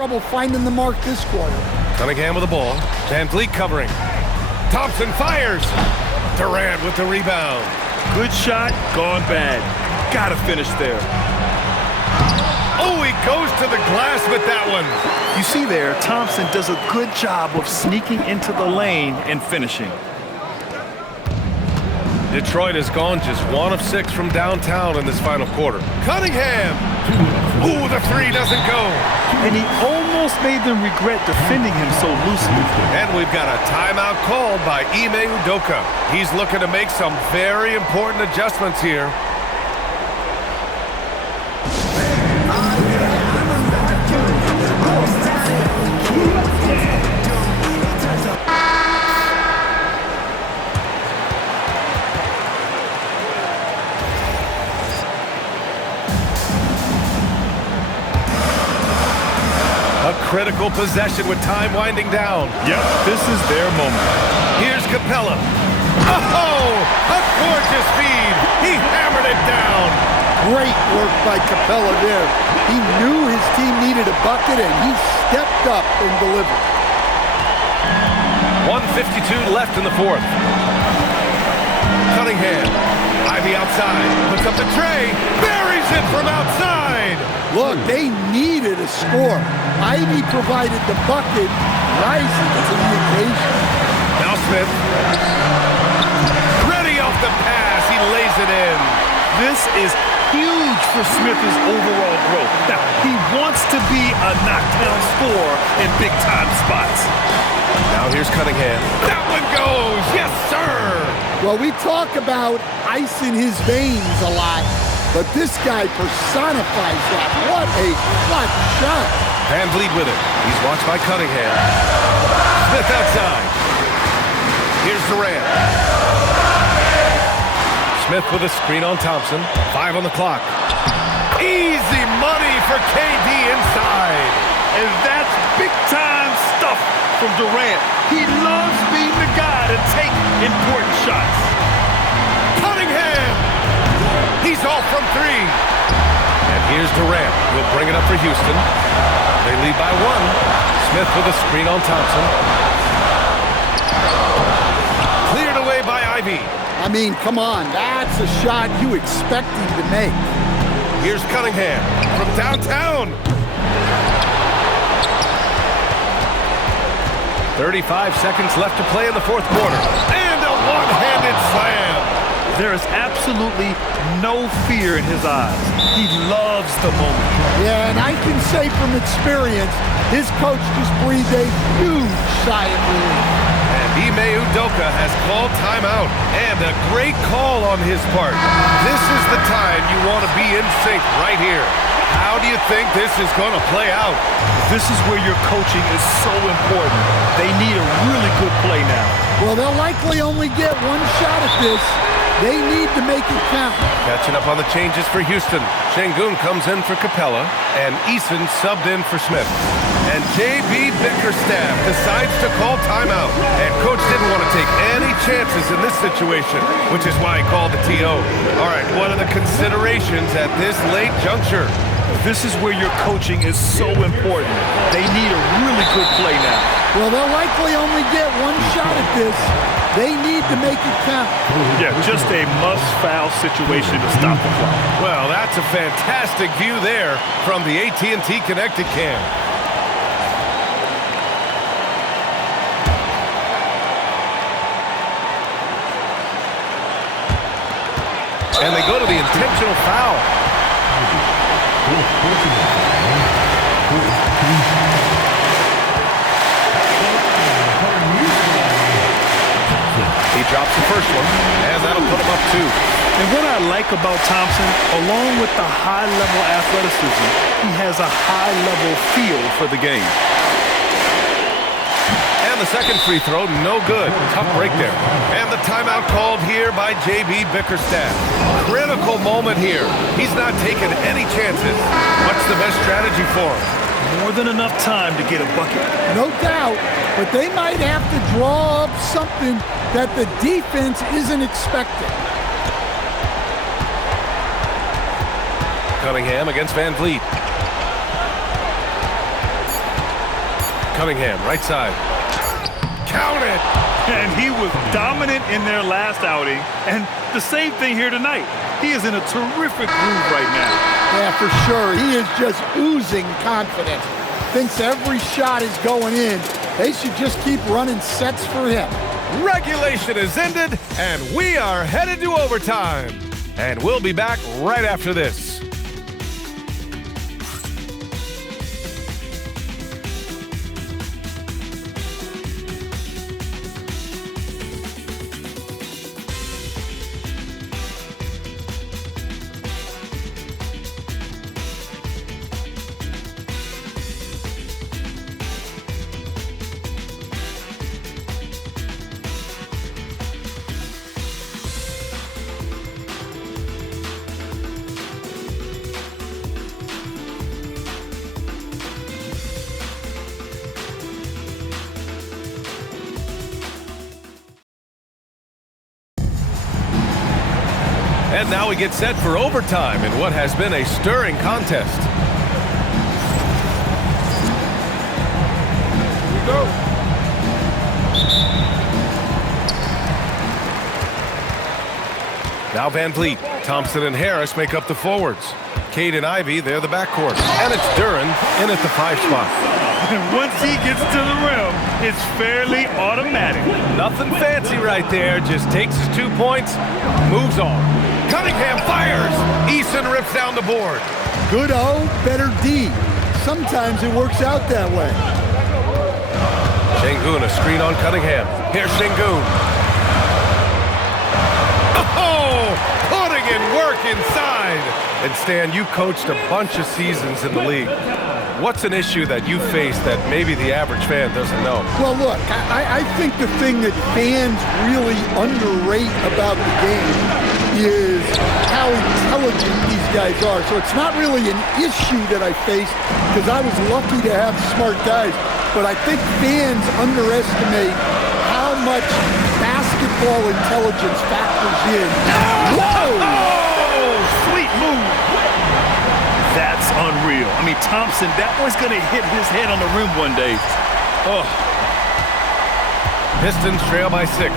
Trouble finding the mark this quarter. Cunningham with the ball. Van Vliet covering. Thompson fires. Durant with the rebound. Good shot, gone bad. Gotta finish there. Oh, he goes to the glass with that one. You see there, Thompson does a good job of sneaking into the lane and finishing. Detroit has gone just 1 of 6 from downtown in this final quarter. Cunningham! Ooh, the three doesn't go. And he almost made them regret defending him so loosely. And we've got a timeout called by Ime Udoka. He's looking to make some very important adjustments here. Critical possession with time winding down. Yep, this is their moment. Here's Capella. Oh, a gorgeous feed. He hammered it down. Great work by Capella there. He knew his team needed a bucket, and he stepped up and delivered. 1:52 left in the fourth. Cunningham. Ivy outside. Puts up the tray. Buries it from outside. Look, they needed a score. Ivy provided the bucket, rising to the occasion. Now Smith. Ready off the pass. He lays it in. This is huge for Smith's overall growth. Now, he wants to be a knockdown scorer in big-time spots. Now here's Cunningham. That one goes. Yes, sir. Well, we talk about ice in his veins a lot, but this guy personifies that. What a clutch shot. Van Vliet with it. He's watched by Cunningham. Smith outside. Here's Durant. Smith with a screen on Thompson. 5 on the clock. Easy money for KD inside. And that's big-time stuff from Durant. He loves being the guy to take important shots. Cunningham! He's off from 3. And here's Durant. He'll bring it up for Houston. They lead by 1. Smith with a screen on Thompson. Cleared away by Ivy. I mean, come on. That's a shot you expect him to make. Here's Cunningham from downtown. 35 seconds left to play in the fourth quarter. And a one-handed slam. There is absolutely no fear in his eyes. He loves the moment. Yeah, and I can say from experience, his coach just breathed a huge sigh of relief. And Ime Udoka has called timeout. And a great call on his part. This is the time you want to be in sync right here. How do you think this is going to play out? This is where your coaching is so important. They need a really good play now. Well, they'll likely only get one shot at this. They need to make it count. Catching up on the changes for Houston. Şengün comes in for Capella, and Eason subbed in for Smith. And J.B. Bickerstaff decides to call timeout. And coach didn't want to take any chances in this situation, which is why he called the TO. All right, what are the considerations at this late juncture? This is where your coaching is so important. They need a really good play now. Well, they'll likely only get one shot at this. They need to make it count. Yeah, just a must-foul situation to stop the clock. Well, that's a fantastic view there from the AT&T Connected Cam. And they go to the intentional foul. He drops the first one, and that'll put him up 2. And what I like about Thompson, along with the high-level athleticism, he has a high-level feel for the game. And the second free throw, no good. Tough break there. And the timeout called here by J.B. Bickerstaff. Critical moment here. He's not taking any chances. What's the best strategy for him? More than enough time to get a bucket. No doubt, but they might have to draw up something that the defense isn't expecting. Cunningham against Van Vliet. Cunningham, right side. Count it! And he was dominant in their last outing. And the same thing here tonight. He is in a terrific groove right now. Yeah, for sure. He is just oozing confidence. Thinks every shot is going in. They should just keep running sets for him. Regulation is ended, and we are headed to overtime. And we'll be back right after this. And now we get set for overtime in what has been a stirring contest. Here we go. Now Van Vliet, Thompson, and Harris make up the forwards. Cade and Ivey, they're the backcourt. And it's Duren in at the 5 spot. And once he gets to the rim, it's fairly automatic. Nothing fancy right there. Just takes his 2 points, moves on. Cunningham fires. Eason rips down the board. Good O, better D. Sometimes it works out that way. Sengun, a screen on Cunningham. Here's Sengun. Oh, putting in work inside. And Stan, you coached a bunch of seasons in the league. What's an issue that you face that maybe the average fan doesn't know? Well, look, I think the thing that fans really underrate about the game is how intelligent these guys are. So it's not really an issue that I faced because I was lucky to have smart guys. But I think fans underestimate how much basketball intelligence factors in. Whoa! Oh, sweet move. That's unreal. I mean, Thompson, that was going to hit his head on the rim one day. Oh. Pistons trail by 6.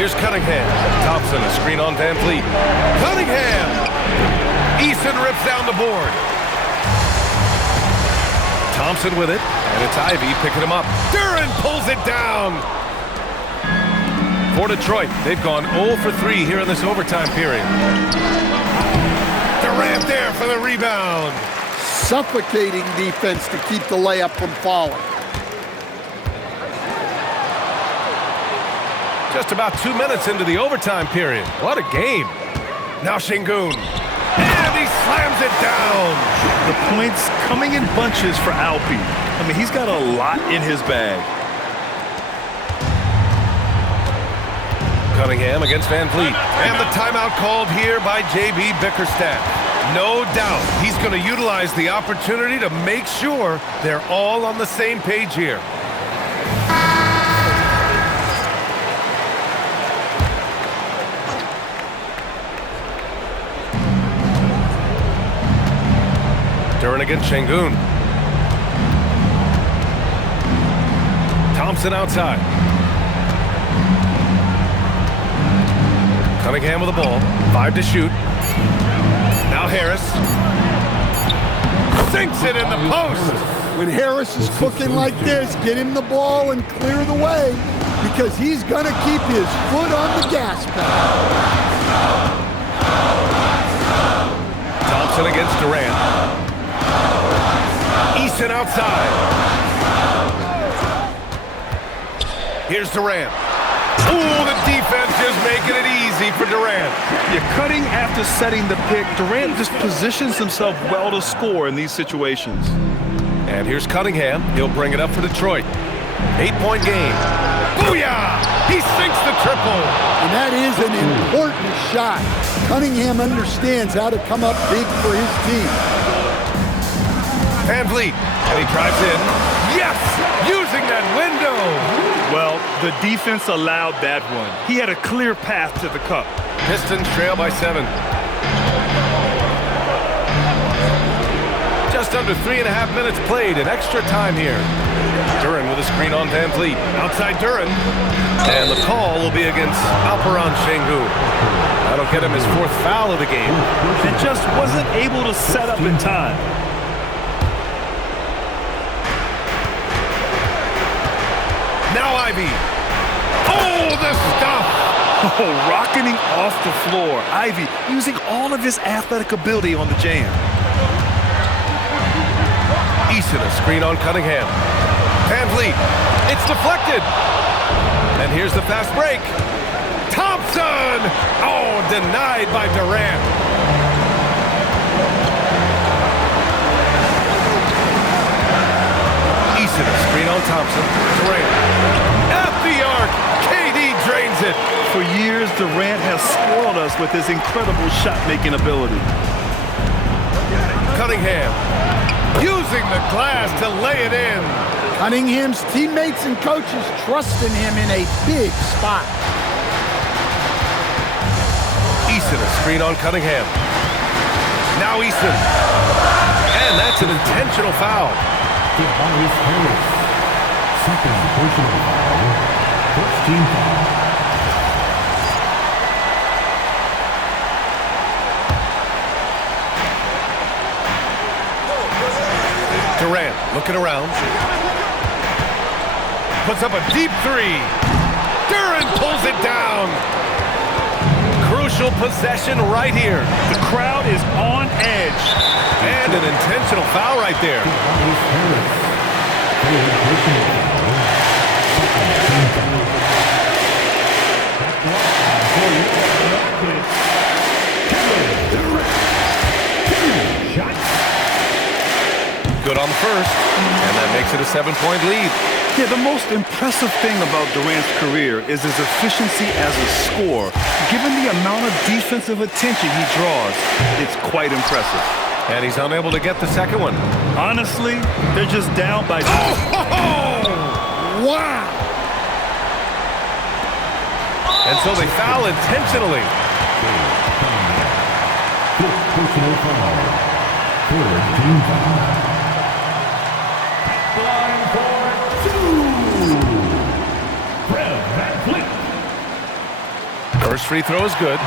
Here's Cunningham. Thompson, a screen on Van Vliet. Cunningham! Eason rips down the board. Thompson with it, and it's Ivey picking him up. Duren pulls it down! For Detroit, they've gone 0 for 3 here in this overtime period. Durant there for the rebound. Suffocating defense to keep the layup from falling. Just about 2 minutes into the overtime period. What a game. Now Sengun. And he slams it down. The points coming in bunches for Alpi. I mean, he's got a lot in his bag. Cunningham against Van Vliet. And the timeout called here by J.B. Bickerstaff. No doubt he's going to utilize the opportunity to make sure they're all on the same page here. Duren against Sengun. Thompson outside. Cunningham with the ball. 5 to shoot. Now Harris. Sinks it in the post. When Harris is cooking like this, get him the ball and clear the way because he's going to keep his foot on the gas pedal. Thompson against Durant. Eason outside. Here's Durant. Ooh, the defense just making it easy for Durant. You're cutting after setting the pick. Durant just positions himself well to score in these situations. And here's Cunningham. He'll bring it up for Detroit. 8-point game. Booyah! He sinks the triple. And that is an important shot. Cunningham understands how to come up big for his team. Van Vliet, and he drives in. Yes! Using that window! Well, the defense allowed that one. He had a clear path to the cup. Pistons trail by 7. Just Just under 3.5 minutes played in extra time here. Duren with a screen on Van Vliet. Outside Duren. And the call will be against Alperen Sengun. That'll get him his 4th foul of the game. And just wasn't able to set up in time. Now Ivy. Oh, the stuff! Oh, rocketing off the floor. Ivy using all of his athletic ability on the jam. Eason, a screen on Cunningham. Van Vliet. It's deflected. And here's the fast break. Thompson! Oh, denied by Durant. Eason, a screen on Thompson. Durant. At the arc. KD drains it. For years, Durant has spoiled us with his incredible shot-making ability. Cunningham. Using the glass to lay it in. Cunningham's teammates and coaches trust in him in a big spot. Eason, a screen on Cunningham. Now Eason. And that's an intentional foul. Tobias Harris. Second personal foul. First team foul. Durant looking around. Puts up a deep 3. Duren pulls it down. Crucial possession right here. The crowd is on edge. And an intentional foul right there. Tobias Harris. Third personal foul. Second team foul. Good on the first, and that makes it a 7-point lead. Yeah, the most impressive thing about Durant's career is his efficiency as a scorer. Given the amount of defensive attention he draws, it's quite impressive. And he's unable to get the second one. Honestly, they're just down by... Wow! And so they foul intentionally. Fifth personal foul. Third team foul. Line for 2. Fred VanVleet. First free throw is good,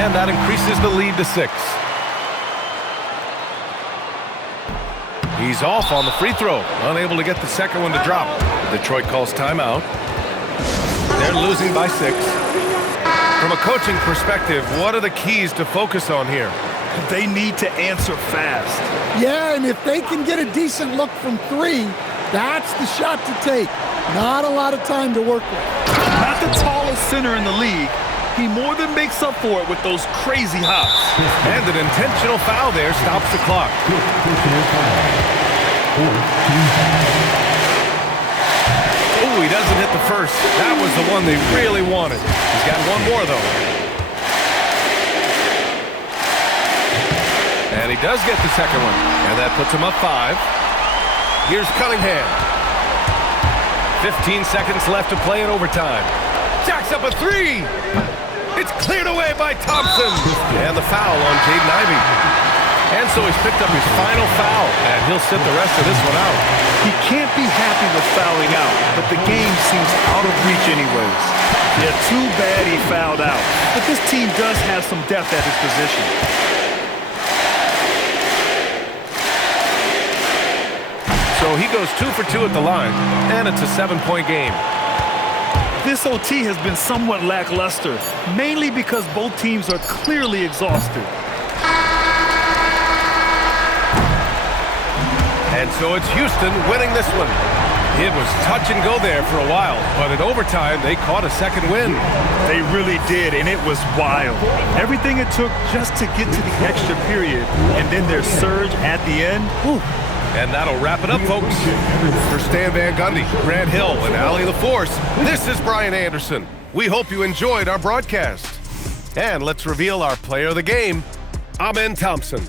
and that increases the lead to 6. He's off on the free throw, unable to get the second one to drop. Detroit calls timeout. They're losing by 6. From a coaching perspective, what are the keys to focus on here? They need to answer fast. Yeah, and if they can get a decent look from 3, that's the shot to take. Not a lot of time to work with. Not the tallest center in the league, he more than makes up for it with those crazy hops. And an intentional foul there stops the clock. Fifth personal foul. Fourth team foul. Oh, he doesn't hit the first. That was the one they really wanted. He's got one more, though. And he does get the second one. And that puts him up 5. Here's Cunningham. 15 seconds left to play in overtime. Jacks up a 3. It's cleared away by Thompson. And the foul on Jaden Ivey. And so he's picked up his final foul, and he'll sit the rest of this one out. He can't be happy with fouling out, but the game seems out of reach anyways. Yeah, too bad he fouled out. But this team does have some depth at his position. So he goes 2 for 2 at the line, and it's a 7-point game. This OT has been somewhat lackluster, mainly because both teams are clearly exhausted. And so it's Houston winning this one. It was touch and go there for a while, but in overtime, they caught a second win. They really did, and it was wild. Everything it took just to get to the extra period, and then their surge at the end. Whew. And that'll wrap it up, folks. For Stan Van Gundy, Grant Hill, and Allie LaForce, this is Brian Anderson. We hope you enjoyed our broadcast. And let's reveal our player of the game, Amen Thompson.